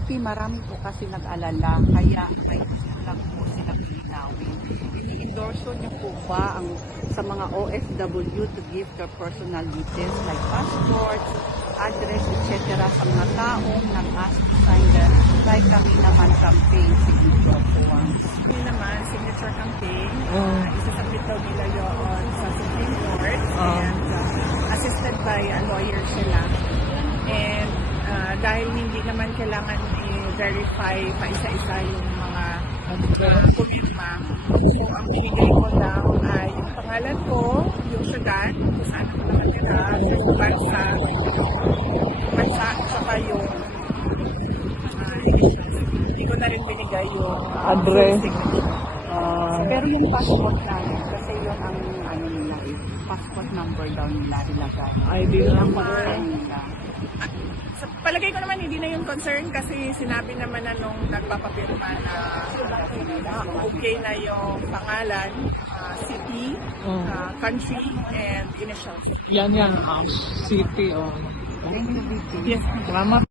VP, marami po kasi nag-alala, kaya may gusto lang po sila linawin. Ini-endorso niyo po ba sa mga OFW to give their personal details like passports, address, etc. sa mga taong nag-ask to sign the like kami naman campaign signature forms? Yun naman, signature campaign. Isasubmit daw nila yun sa Supreme Court and assisted by a lawyer sila. And dahil hindi naman kailangan i-verify pa isa-isa yung mga pumirma. So, ang binigay ko lang ay yung pangalan ko, yung syudad, kung saan ako nakatira, yung bansa, at saka yung hindi ko na rin binigay yung Address. signature. Pero yung passport namin, kasi yun ang ano nila, passport number daw nila ilagay. ID number. Sign nila. Sa palagay ko naman hindi na yung concern kasi sinabi naman na nung nagpapapirma na okay na yung pangalan, city, country, and initials. Yan, city. Thank you, VP. Yes. Salamat.